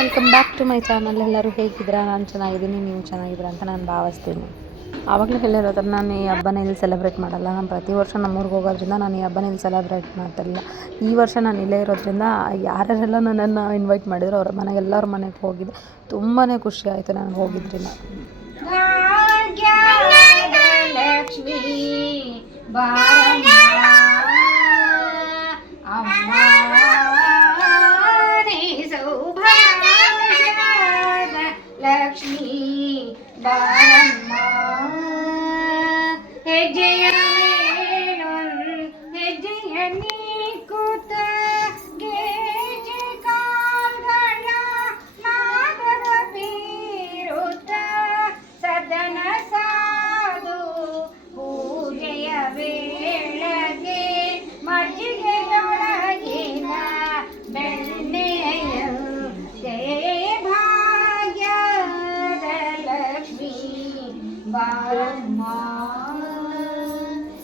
Welcome back to my channel ಎಲ್ಲರೂ ಹೇಗಿದ್ದೀರಾ? ನಾನು ಚೆನ್ನಾಗಿದ್ದೀನಿ, ನೀವು ಚೆನ್ನಾಗಿದ್ದೀರಾ ಅಂತ ನಾನು ಭಾವಿಸ್ತೀನಿ. ಆವಾಗಲೇ ಹೇಳಿರೋ ಥರ ನಾನು ಈ ಹಬ್ಬನ ಇಲ್ಲಿ ಸೆಲೆಬ್ರೇಟ್ ಮಾಡಲ್ಲ. ನಾನು ಪ್ರತಿ ವರ್ಷ ನಮ್ಮೂರಿಗೆ ಹೋಗೋದ್ರಿಂದ ನಾನು ಈ ಹಬ್ಬನ ಇಲ್ಲಿ ಸೆಲೆಬ್ರೇಟ್ ಮಾಡ್ತಿರಲಿಲ್ಲ. ಈ ವರ್ಷ ನಾನು ಇಲ್ಲೇ ಇರೋದ್ರಿಂದ ಯಾರ್ಯಾರೆಲ್ಲ ನನ್ನನ್ನು ಇನ್ವೈಟ್ ಮಾಡಿದ್ರು, ಅವ್ರ ಮನೆಗೆ ಎಲ್ಲರ ಮನೆಗೆ ಹೋಗಿದ್ದೆ. ತುಂಬಾ ಖುಷಿ ಆಯಿತು ನಾನು ಹೋಗಿದ್ರಿಂದ. ಲಕ್ಷ್ಮೀ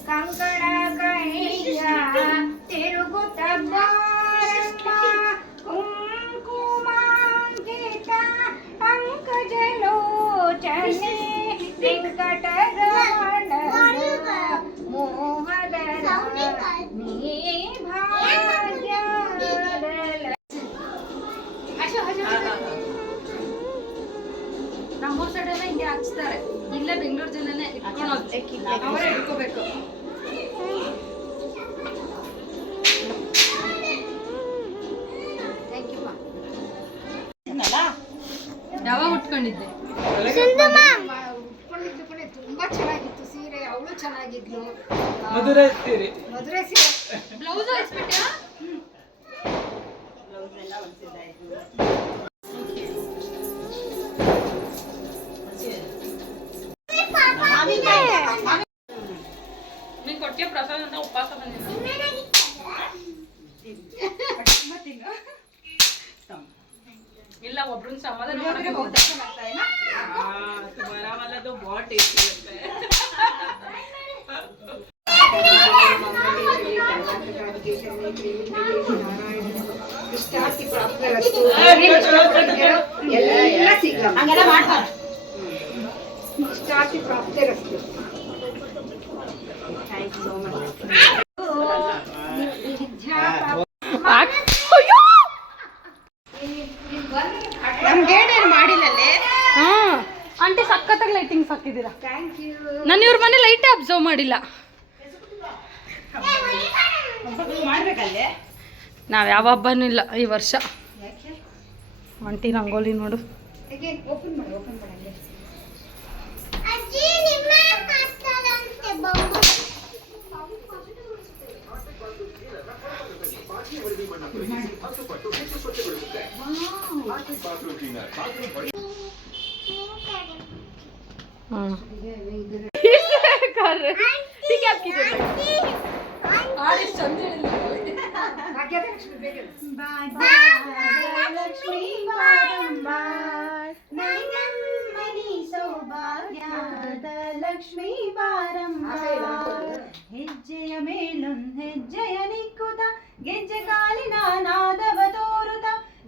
కంకణ కణియ తిరుగుత కుంకుమాంకిత పంకజలోచనే వెంకట ಅವರೇ ಇಟ್ಕೋಬೇಕು ಯಾವಾಗ ಉಟ್ಕೊಂಡಿದ್ದೆ ಉಟ್ಕೊಂಡಿದ್ದು ಕೂಡ ತುಂಬಾ ಚೆನ್ನಾಗಿತ್ತು ಸೀರೆ ಅವಳು ಚೆನ್ನಾಗಿದ್ಲು ಮಧುರೈ ಸೀರೆ ಮದುವೆ ಸೀರೆ ಬ್ಲೌಸ್ ಹಾಕ್ಸ್ಬಿಟ್ಯಾ ನೀ ಪ್ರಸಾದ ಅಂತ ಉಪವಾಸ ಬಂದಿದ್ದೀನಿ ಇಲ್ಲ ಒಬ್ರನ್ನ ಸಮಾಧಾನ ಬರವಲ್ಲದು ಎಲ್ಲ ಸಿಗ್ತಾರೆ ಚಾಚಿ ಪ್ರಾಪ್ತಿರಸ್ತು ಹಾಂ. ಆಂಟಿ ಸಕ್ಕತ್ತಾಗಿ ಲೈಟಿಂಗ್ಸ್ ನಾನು ಇವ್ರ ಮನೆ ಲೈಟೇ ಅಬ್ಸರ್ವ್ ಮಾಡಿಲ್ಲ. ನಾವು ಯಾವ ಹಬ್ಬನೂ ಇಲ್ಲ ಈ ವರ್ಷ. ಆಂಟಿ ರಂಗೋಲಿ ನೋಡು. ಓಪನ್ ಮಾಡಿ ಓಪನ್ ಭಾಗ್ಯದಲಕ್ಷ್ಮಿ ಬೇಕಲ್ಲ? ಭಾಗ್ಯದಲಕ್ಷ್ಮಿ ಬಾರಮ್ಮ, ನನ್ನಮ್ಮನಿ ಸೌಭಾಗ್ಯದ ಲಕ್ಷ್ಮೀ ಬಾರಮ್ಮ ಹೆಜ್ಜೆಯ ಮೇಲೊಂದ್ ಹೆಜ್ಜೆಯ ನಿಕ್ಕುತ ಗೆಜ್ಜೆ ಕಾಲಿನ ನಾದವ ತೋರುತ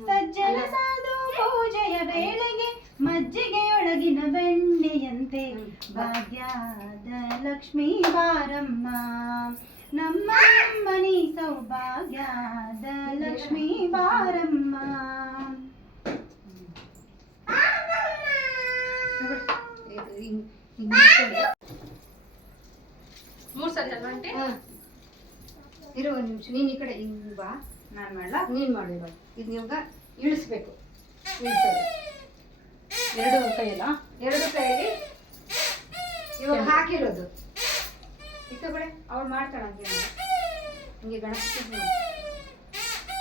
ಸಜ್ಜನ ಸಾಧು ಪೂಜೆಯ ವೇಳೆಗೆ ಮಜ್ಜಿಗೆಯೊಳಗಿನ ಬೆಣ್ಣೆಯಂತೆ ಭಾಗ್ಯದ ಲಕ್ಷ್ಮೀ ಬಾರಮ್ಮ ನಮ್ಮ ಮನಿ ಸೌಭಾಗ್ಯದ ಲಕ್ಷ್ಮೀ ಬಾರಮ್ಮ ಇದು ಹಿಂಗ್- ಹಿಂಗ್ ನಿಂತ್ಕೊಳ್ಳಿ. ಮೂರ್ ಸರಿ ಅಲ್ವಾ ಆಂಟಿ ಹಾ. ಇರು ಒಂದು ನಿಮಿಷ ನೀನ್ ಈ ಕಡೆ ಹಿಂಗ್ ಬಾ ನಾನ್ ಮಾಡ್ಲಾ ನೀನ್ ಮಾಡಿ ಇವಾಗ ಇದು ಇವಾಗ ಇಳಿಸ್ಬೇಕು ಇಳಿಸೋದು ಎರಡು ಕೈಯಲ್ಲ ಎರಡು ಕೈಯಲ್ಲಿ ಇವಾಗ ಹಾಕಿರೋದು ಈ ಕಡೆ ಅವಳು ಮಾಡ್ತಾಳ ಹಂಗೆ ಮಾಡು. ಹಿಂಗೆ ಗಣಪತಿ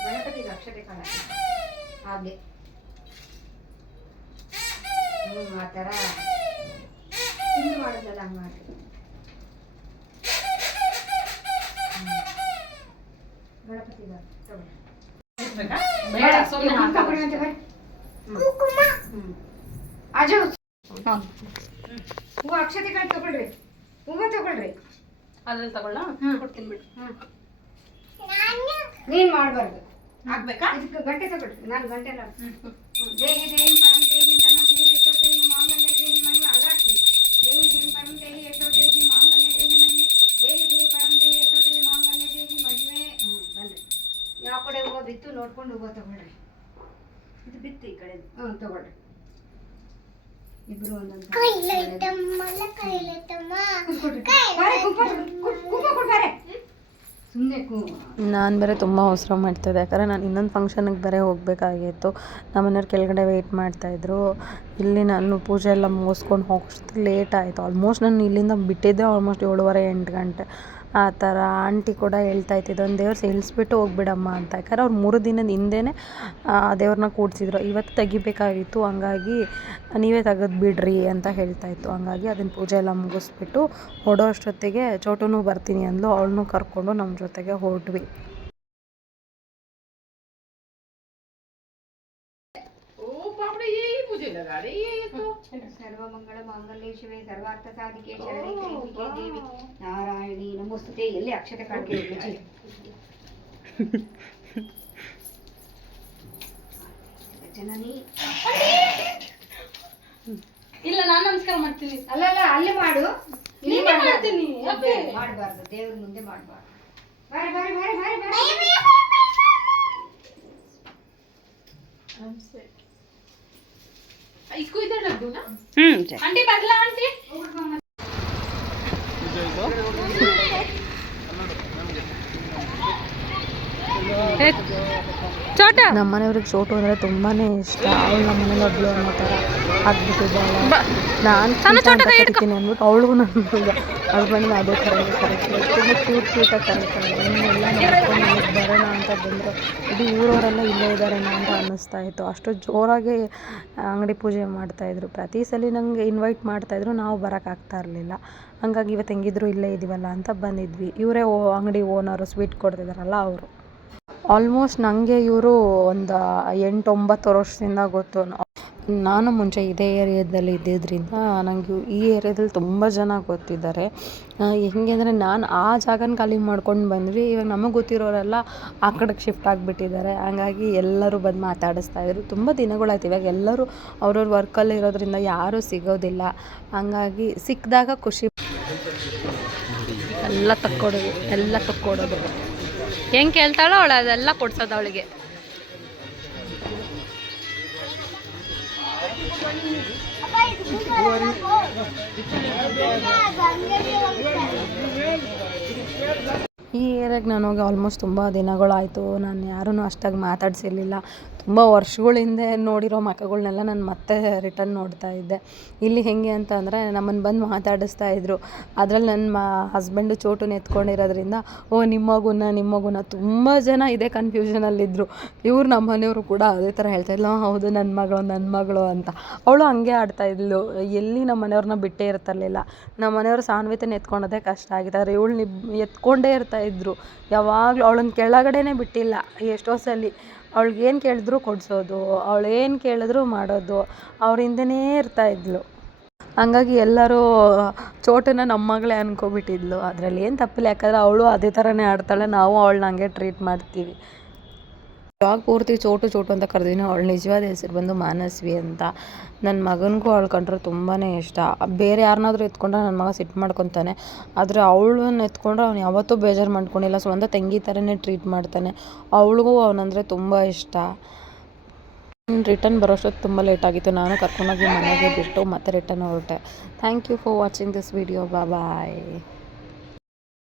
ಗಣಪತಿಗೆ ಅಕ್ಷತೆ ಕಾಳ ಹಾಗೆ ಹ್ಞೂ ಆ ಥರ ಹಿಂದೆ ಮಾಡೋದಲ್ಲ ಹಂಗೆ ಮಾಡಿ ಗಣಪತಿಗ ತಗೊಳ್ಳಿ ಬೇಡ ಸುಮ್ನೆ ಹಂಗೆ ತಗೊಳ್ಳಿ ಅಂತ ಬನ್ನಿ. ಹ್ಮ್. ಅಜು ಹೂವು ಅಕ್ಷತೆ ಕಾಳು ತಗೊಳ್ರಿ ಹೂವು ತಗೊಳ್ರಿ ಅದ್ರಲ್ಲಿ ತಗೊಳ್ಳ. ಕೊಡ್ತೀನಿ ಬಿಡು. ನೀನ್ ಮಾಡಬಾರ್ದು. ಆಗಬೇಕಾ? ಇದಕ್ಕೆ ಗಂಟೆ ತಗೊಳ್ರಿ ನಾನು ಗಂಟೆ ದೇಹಿ ದೇಹಿ ಪರಂ ದೇಹಿ ಧನ ದೇಹಿ ಯಶೋ ದೇಹಿ ಮಾಂಗಲ್ಯ ದೇಹಿ ಮಹಿಮೆ. ಅಲ್ಲಾಡ್ಸಿ ದೇಹಿ ದೇಹಿ ಪರಂ ದೇಹಿ ಯಶೋ ದೇಹಿ ಮಾಂಗಲ್ಯ ದೇಹಿ ಮಹಿಮೆ. ದೇಹಿ ದೇಹಿ ಪರಂ ದೇಹಿ ಯಶೋ ದೇಹಿ ಮಾಂಗಲ್ಯ ದೇಹಿ ಮಹಿಮೆ. ಹ್ಞೂ ಬನ್ರಿ ಯಾವ ಕಡೆ ಹೋಗೋ ಬಿತ್ತು ನೋಡ್ಕೊಂಡು ಹೋಗೋ ತಗೊಳ್ರಿ ಇದು ಬಿತ್ತು ಈ ಕಡೆ. ಹ್ಞೂ ತಗೊಳ್ರಿ ಇಬ್ರು ಒಂದೊಂದು ಸುಮ್ಮನೆ ಕೂ ನಾನು ಬೇರೆ ತುಂಬ ಅವಸರ ಮಾಡ್ತಿದ್ದೆ. ಯಾಕಂದರೆ ನಾನು ಇನ್ನೊಂದು ಫಂಕ್ಷನಿಗೆ ಬೇರೆ ಹೋಗಬೇಕಾಗಿತ್ತು. ನಮ್ಮ ಮನೆಯವ್ರು ಕೆಳಗಡೆ ವೆಯ್ಟ್ ಮಾಡ್ತಾಯಿದ್ರು ಇಲ್ಲಿ ನಾನು ಪೂಜೆ ಎಲ್ಲ ಮುಗಿಸ್ಕೊಂಡು ಹೋಗೋಷ್ಟು ಲೇಟ್ ಆಯಿತು. ಆಲ್ಮೋಸ್ಟ್ ನಾನು ಇಲ್ಲಿಂದ ಬಿಟ್ಟಿದ್ದೆ ಆಲ್ಮೋಸ್ಟ್ ಏಳುವರೆ ಎಂಟು ಗಂಟೆ. ಆ ಥರ ಆಂಟಿ ಕೂಡ ಹೇಳ್ತಾ ಇತ್ತು ಒಂದು ದೇವ್ರು ಸೇರಿಸ್ಬಿಟ್ಟು ಹೋಗ್ಬಿಡಮ್ಮ ಅಂತ. ಯಾಕಂದ್ರೆ ಅವ್ರು ಮೂರು ದಿನದ ಹಿಂದೆನೇ ದೇವ್ರನ್ನ ಕೂಡ್ಸಿದ್ರು. ಇವತ್ತು ತೆಗಿಬೇಕಾಗಿತ್ತು, ಹಂಗಾಗಿ ನೀವೇ ತೆಗೆದು ಬಿಡ್ರಿ ಅಂತ ಹೇಳ್ತಾ ಇತ್ತು. ಹಂಗಾಗಿ ಅದನ್ನ ಪೂಜೆ ಎಲ್ಲ ಮುಗಿಸ್ಬಿಟ್ಟು ಹೊಡೋ ಅಷ್ಟೊತ್ತಿಗೆ ಚೋಟುನು ಬರ್ತೀನಿ ಅಂದ್ಲು. ಅವಳನ್ನೂ ಕರ್ಕೊಂಡು ನಮ್ಮ ಜೊತೆಗೆ ಹೊರಟ್ವಿ આપણે એ પૂછે લગાડે એ તો ಸರ್ವಮಂಗಳ ಮಾಂಗಲ್ಯ ಶಿವೆ ಸರ್ವಾರ್ಥ ಸಾಧಿಕೆ ಶರಣೆ ತ್ರಿಮುಖಿ ದೇವಿ ನಾರಾಯಣಿ ನಮಸ್ತೆ ಎಲ್ಲಿ ಅಕ್ಷತೆ ಕಾಣ್ತೀವಿ ಜನನಿ ಇಲ್ಲ ನಾನು ನಮಸ್ಕಾರ ಮಾಡ್ತೀನಿ ಅಲ್ಲ ಅಲ್ಲ ಅಲ್ಲಿ ಮಾಡು ಇಲ್ಲಿ ಮಾಡ್ತೀನಿ ಮಾಡಬಾರ್ದು ದೇವ್ರ ಮುಂದೆ ಮಾಡಬಾರ್ದು ಬಾರಿ ಬಾರಿ ಬಾರಿ ಬಾರಿ ಬಾರಿ I'm sick. इसको इधर रख दो ना हम्म आंटी बदला आंटी ಚೋಟ. ನಮ್ಮ ಮನೆಯವ್ರಿಗೆ ಚೋಟು ಅಂದರೆ ತುಂಬಾ ಇಷ್ಟ. ಅವಳು ನಮ್ಮ ಮನೇಲಿ ಒಬ್ಳು ಅನ್ನೋ ಥರ ಆಗ್ಬಿಟ್ಟಿದ್ದಾಳೆ ನಾನು ಕರಿತೀನಿ ಅಂದ್ಬಿಟ್ಟು ಅವಳಿಗೂ ನನ್ನ ಬಂದು ಅದೇ ಥರ ಕರೀತೀನಿ ತುಂಬ ಕ್ಯೂಟ್ ಕ್ಯೂಟಾಗಿ ಕರೀತಾಳೆ. ಇನ್ನೆಲ್ಲ ನನಗೆ ಬರೋಣ ಅಂತ ಬಂದರು. ಇದು ಊರವರೆಲ್ಲ ಇಲ್ಲೇ ಇದ್ದಾರೆ ಅಂತ ಅನ್ನಿಸ್ತಾ ಇತ್ತು. ಅಷ್ಟು ಜೋರಾಗಿ ಅಂಗಡಿ ಪೂಜೆ ಮಾಡ್ತಾಯಿದ್ರು ಪ್ರತಿ ಸಲ ನಂಗೆ ಇನ್ವೈಟ್ ಮಾಡ್ತಾಯಿದ್ರು ನಾವು ಬರೋಕ್ಕಾಗ್ತಾ ಇರಲಿಲ್ಲ. ಹಂಗಾಗಿ ಇವತ್ತು ಹೆಂಗಿದ್ರು ಇಲ್ಲೇ ಇದೀವಲ್ಲ ಅಂತ ಬಂದಿದ್ವಿ. ಇವರೇ ಓ ಅಂಗಡಿ ಓನರು ಸ್ವೀಟ್ ಕೊಡ್ತಿದಾರಲ್ಲ ಅವರು. ಆಲ್ಮೋಸ್ಟ್ ನನಗೆ ಇವರು ಒಂದು ಎಂಟು ಒಂಬತ್ತು ವರ್ಷದಿಂದ ಗೊತ್ತು. ನಾನು ಮುಂಚೆ ಇದೇ ಏರಿಯಾದಲ್ಲಿ ಇದ್ದಿದ್ದರಿಂದ ನನಗೆ ಈ ಏರಿಯಾದಲ್ಲಿ ತುಂಬ ಜನ ಗೊತ್ತಿದ್ದಾರೆ. ಹೆಂಗೆ ಅಂದರೆ ನಾನು ಆ ಜಾಗನ ಖಾಲಿ ಮಾಡ್ಕೊಂಡು ಬಂದ್ವಿ. ಇವಾಗ ನಮಗೆ ಗೊತ್ತಿರೋರೆಲ್ಲ ಆ ಕಡೆಗೆ ಶಿಫ್ಟ್ ಆಗಿಬಿಟ್ಟಿದ್ದಾರೆ. ಹಾಗಾಗಿ ಎಲ್ಲರೂ ಬಂದು ಮಾತಾಡಿಸ್ತಾ ಇದ್ರು. ತುಂಬ ದಿನಗಳಾಯ್ತು. ಇವಾಗ ಎಲ್ಲರೂ ಅವ್ರವ್ರ ವರ್ಕಲ್ಲಿ ಇರೋದ್ರಿಂದ ಯಾರೂ ಸಿಗೋದಿಲ್ಲ. ಹಂಗಾಗಿ ಸಿಕ್ಕಿದಾಗ ಖುಷಿ. ಎಲ್ಲ ತಕ್ಕೊಡೋದು. ಎಲ್ಲ ತಕ್ಕೊಡೋದು. ಹೆಂಗೆ ಕೇಳ್ತಾಳೋ ಅವಳು ಅದೆಲ್ಲ ಕೊಡ್ಸೋದು ಅವಳಿಗೆ. ಈ ಏರಿಯಾಗೆ ನಾನು ಹೋಗಿ ಆಲ್ಮೋಸ್ಟ್ ತುಂಬ ದಿನಗಳಾಯಿತು. ನಾನು ಯಾರೂ ಅಷ್ಟಾಗಿ ಮಾತಾಡ್ಸಿರ್ಲಿಲ್ಲ. ತುಂಬ ವರ್ಷಗಳ ಹಿಂದೆ ನೋಡಿರೋ ಮಕಗಳನ್ನೆಲ್ಲ ನಾನು ಮತ್ತೆ ರಿಟರ್ನ್ ನೋಡ್ತಾ ಇದ್ದೆ. ಇಲ್ಲಿ ಹೇಗೆ ಅಂತ ಅಂದರೆ ನಮ್ಮನ್ನು ಬಂದು ಮಾತಾಡಿಸ್ತಾ ಇದ್ದರು ಅದ್ರಲ್ಲಿ ನನ್ನ ಮ ಹಸ್ಬೆಂಡು ಚೋಟುನ ಎತ್ಕೊಂಡಿರೋದ್ರಿಂದ, ಓ, ನಿಮ್ಮ ಮಗುನ ನಿಮ್ಮ ಮಗುನ ತುಂಬ ಜನ ಇದೇ ಕನ್ಫ್ಯೂಷನಲ್ಲಿದ್ದರು ಇವ್ರು ನಮ್ಮ ಮನೆಯವರು ಕೂಡ ಅದೇ ಥರ ಹೇಳ್ತಾ ಇದ್ಲು ಹೌದು ನನ್ನ ಮಗಳು ನನ್ನ ಮಗಳು ಅಂತ. ಅವಳು ಹಂಗೆ ಆಡ್ತಾ ಇದ್ಲು. ಎಲ್ಲಿ ನಮ್ಮ ಮನೆಯವ್ರನ್ನ ಬಿಟ್ಟೇ ಇರ್ತಿರ್ಲಿಲ್ಲ. ನಮ್ಮ ಮನೆಯವರು ಸಾನ್ವಿತನ ಎತ್ಕೊಳೋದೇ ಕಷ್ಟ ಆಗಿದೆ ಆದರೆ ಇವಳು ಎತ್ಕೊಂಡೇ ಇರ್ತಾ ಇದ್ರು. ಯಾವಾಗಲೂ ಅವಳನ್ನ ಕೆಳಗಡೆನೇ ಬಿಟ್ಟಿಲ್ಲ. ಎಷ್ಟೋ ಸಲ ಅವಳಿಗೆ ಏನು ಕೇಳಿದ್ರು ಕೊಡಿಸೋದು, ಅವಳು ಏನು ಕೇಳಿದ್ರು ಮಾಡೋದು, ಅವ್ರ ಇರ್ತಾ ಇದ್ಲು. ಹಂಗಾಗಿ ಎಲ್ಲರೂ ಚೋಟನ್ನ ನಮ್ಮ ಮಗಳೇ ಅನ್ಕೊಬಿಟ್ಟಿದ್ಲು. ಅದರಲ್ಲಿ ಏನು ತಪ್ಪಿಲ್ಲ. ಯಾಕಂದ್ರೆ ಅವಳು ಅದೇ ಥರನೇ ಆಡ್ತಾಳೆ, ನಾವು ಅವಳನ್ನ ಹಂಗೆ ಟ್ರೀಟ್ ಮಾಡ್ತೀವಿ. ಬ್ಲಾಗ್ ಪೂರ್ತಿ ಚೋಟು ಚೋಟು ಅಂತ ಕರೆದಿನಿ. ಅವಳು ನಿಜವಾದ ಹೆಸರು ಬಂದು ಮಾನಸ್ವಿ ಅಂತ. ನನ್ನ ಮಗನಿಗೂ ಅವಳು ಕಂಡ್ರೆ ತುಂಬಾ ಇಷ್ಟ. ಬೇರೆ ಯಾರನ್ನಾದ್ರೂ ಎತ್ಕೊಂಡ್ರೆ ನನ್ನ ಮಗ ಸಿಟ್ಟು ಮಾಡ್ಕೊತಾನೆ. ಆದರೆ ಅವಳನ್ನ ಎತ್ಕೊಂಡ್ರೆ ಅವ್ನು ಯಾವತ್ತೂ ಬೇಜಾರು ಮಾಡ್ಕೊಂಡಿಲ್ಲ. ಸ್ವಂತ ತಂಗಿ ಥರನೇ ಟ್ರೀಟ್ ಮಾಡ್ತಾನೆ. ಅವಳಿಗೂ ಅವನಂದರೆ ತುಂಬ ಇಷ್ಟ. ರಿಟರ್ನ್ ಬರೋಷ್ಟೊತ್ತು ತುಂಬ ಲೇಟ್ ಆಗಿತ್ತು. ನಾನು ಕರ್ಕೊಂಡೋಗಿ ಮನೆಗೆ ಬಿಟ್ಟು ಮತ್ತೆ ರಿಟರ್ನ್ ಹೊರಟೆ. Thank you for watching this video bye